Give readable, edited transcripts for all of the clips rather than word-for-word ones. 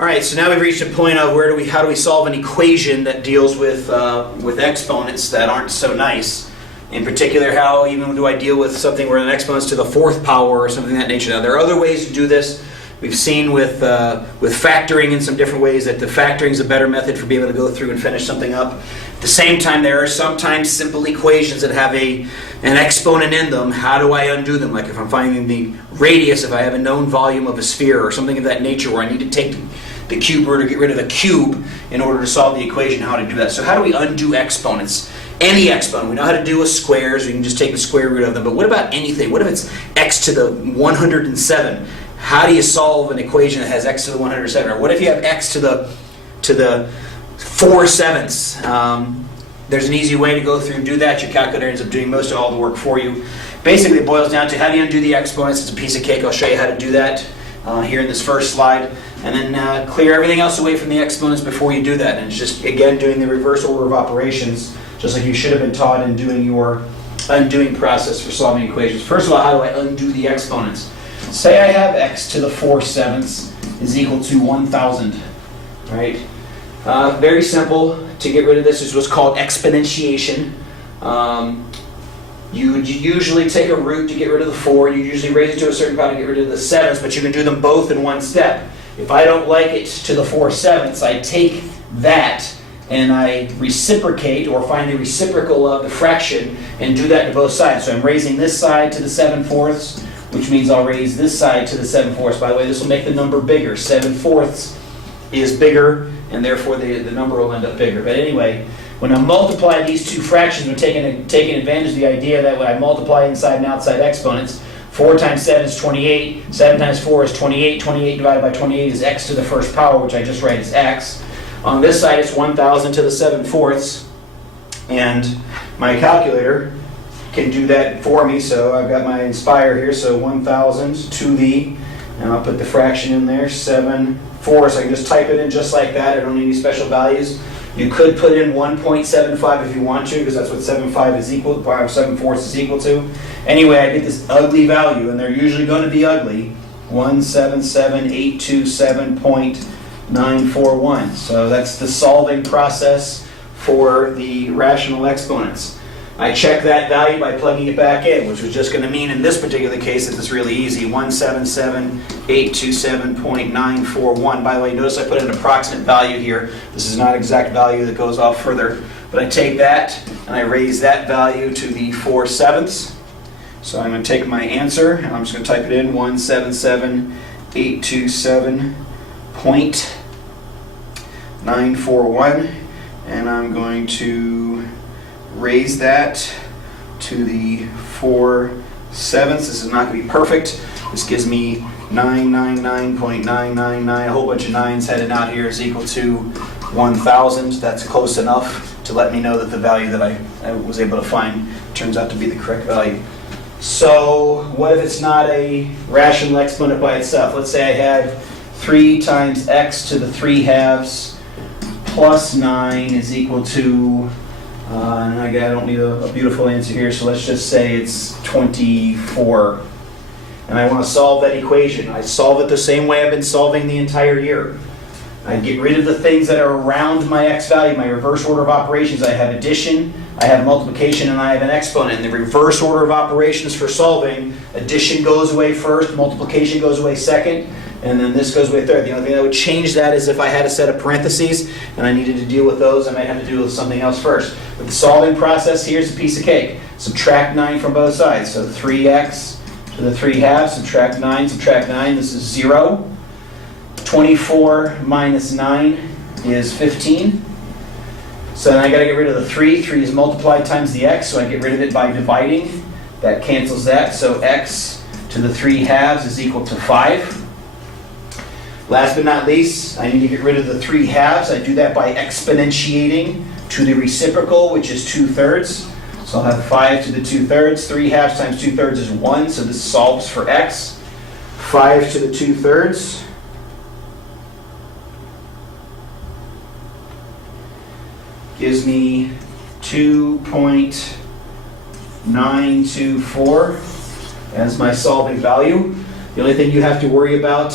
All right, so now we've reached a point of how do we solve an equation that deals with exponents that aren't so nice. In particular, how even do I deal with something where an exponent's to the fourth power or something of that nature. Now, there are other ways to do this. We've seen with factoring in some different ways that the factoring is a better method for being able to go through and finish something up. At the same time, there are sometimes simple equations that have an exponent in them. How do I undo them? Like if I'm finding the radius, if I have a known volume of a sphere or something of that nature where I need to take the cube root or get rid of the cube in order to solve the equation, how to do that. So how do we undo exponents? Any exponent. We know how to do with squares. We can just take the square root of them. But what about anything? What if it's x to the 107? How do you solve an equation that has x to the 107? Or what if you have x to the 4/7? There's an easy way to go through and do that. Your calculator ends up doing most of all the work for you. Basically, it boils down to how do you undo the exponents. It's a piece of cake. I'll show you how to do that here in this first slide. And then clear everything else away from the exponents before you do that. And it's just, again, doing the reverse order of operations, just like you should have been taught in doing your undoing process for solving equations. First of all, how do I undo the exponents? Say I have x to the 4/7 is equal to 1,000, right? Very simple. To get rid of this is what's called exponentiation. You would usually take a root to get rid of the 4. You usually raise it to a certain power to get rid of the 7s, but you can do them both in one step. If I don't like it to the 4/7, I take that and I reciprocate or find the reciprocal of the fraction and do that to both sides. So I'm raising this side to the 7/4, which means I'll raise this side to the 7/4. By the way, this will make the number bigger. 7/4 is bigger, and therefore the number will end up bigger. But anyway, when I multiply these two fractions, we're taking advantage of the idea that when I multiply inside and outside exponents, 4 times 7 is 28, 7 times 4 is 28, 28 divided by 28 is x to the first power, which I just write as x. On this side, it's 1,000 to the 7/4, and my calculator can do that for me. So I've got my Inspire here, so 1,000 to the, and I'll put the fraction in there, 7/4, so I can just type it in just like that. I don't need any special values. You could put in 1.75 if you want to, because that's what 7/5 is equal to, 7/4 is equal to. Anyway, I get this ugly value, and they're usually going to be ugly, 177,827.941. So that's the solving process for the rational exponents. I check that value by plugging it back in, which was just going to mean in this particular case that it's really easy, 177,827.941. By the way, notice I put an approximate value here. This is not exact value that goes off further. But I take that and I raise that value to the 4/7. So I'm going to take my answer and I'm just going to type it in, 177,827.941. And I'm going to raise that to the 4/7. This is not going to be perfect. This gives me 999.999. A whole bunch of 9s headed out here is equal to 1,000. That's close enough to let me know that the value that I was able to find turns out to be the correct value. So what if it's not a rational exponent by itself? Let's say I had 3 times x to the 3/2 plus 9 is equal to, and I don't need a beautiful answer here, so let's just say it's 24. And I want to solve that equation. I solve it the same way I've been solving the entire year. I get rid of the things that are around my x value, my reverse order of operations. I have addition, I have multiplication, and I have an exponent. In the reverse order of operations for solving, addition goes away first, multiplication goes away second, and then this goes away third. The only thing that would change that is if I had a set of parentheses and I needed to deal with those, I might have to deal with something else first. But the solving process, here's a piece of cake. Subtract 9 from both sides. So 3x to the 3/2, subtract 9, this is 0. 24 minus 9 is 15. So then I got to get rid of the 3. 3 is multiplied times the x, so I get rid of it by dividing. That cancels that, so x to the 3/2 is equal to 5. Last but not least, I need to get rid of the 3/2. I do that by exponentiating to the reciprocal, which is 2/3. So I'll have 5 to the 2/3. 3/2 times 2/3 is 1, so this solves for x. 5 to the 2/3 gives me 2.924 as my solving value. The only thing you have to worry about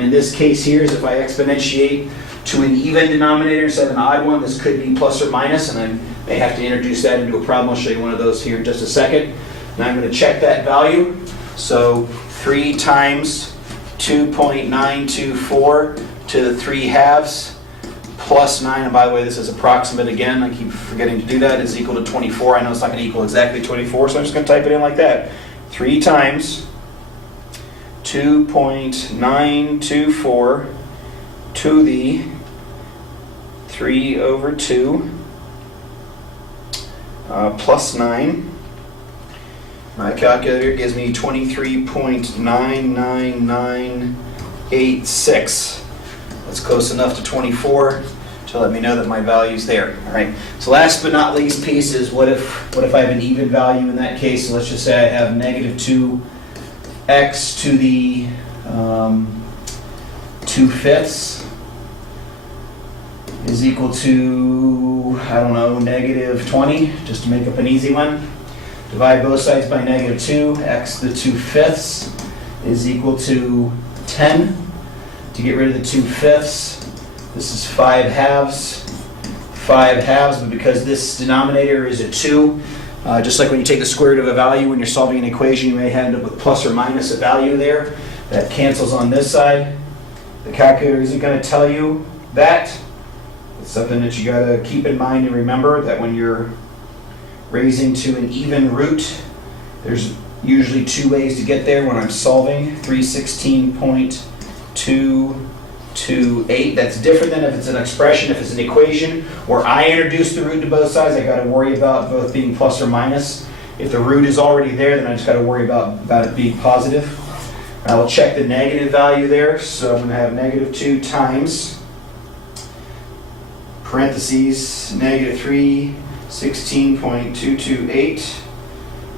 in this case here is if I exponentiate to an even denominator instead of an odd one, this could be plus or minus, and I may have to introduce that into a problem. I'll show you one of those here in just a second. Now I'm going to check that value. So 3 times 2.924 to the 3 halves plus 9, and by the way, this is approximate again, I keep forgetting to do that, is equal to 24. I know it's not going to equal exactly 24, so I'm just going to type it in like that. 3 times 2.924 to the 3 over 2 plus 9. My calculator gives me 23.99986. That's close enough to 24 to let me know that my value's there. All right. So last but not least piece is what if I have an even value in that case? So let's just say I have negative 2x to the 2/5 is equal to, I don't know, negative 20, just to make up an easy one. Divide both sides by negative 2, x to the 2/5 is equal to 10. To get rid of the 2/5, this is 5 halves. 5 halves, but because this denominator is a 2, just like when you take the square root of a value when you're solving an equation, you may end up with plus or minus a value there. That cancels on this side. The calculator isn't going to tell you that. It's something that you got to keep in mind and remember, that when you're raising to an even root, there's usually 2 ways to get there when I'm solving. 316.228. That's different than if it's an expression. If it's an equation where I introduce the root to both sides, I got to worry about both being plus or minus. If the root is already there, then I just got to worry about it being positive. I will check the negative value there. So I'm going to have negative 2 times parentheses negative 316.228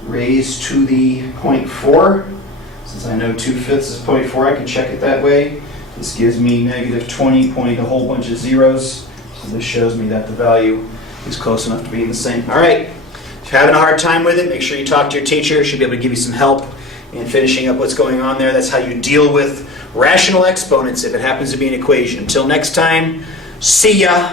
raised to the 0.4. Since I know 2/5 is 0.4, I can check it that way. This gives me negative 20 point a whole bunch of zeros. So this shows me that the value is close enough to being the same. All right. If you're having a hard time with it, make sure you talk to your teacher. She'll be able to give you some help in finishing up what's going on there. That's how you deal with rational exponents if it happens to be an equation. Until next time, see ya.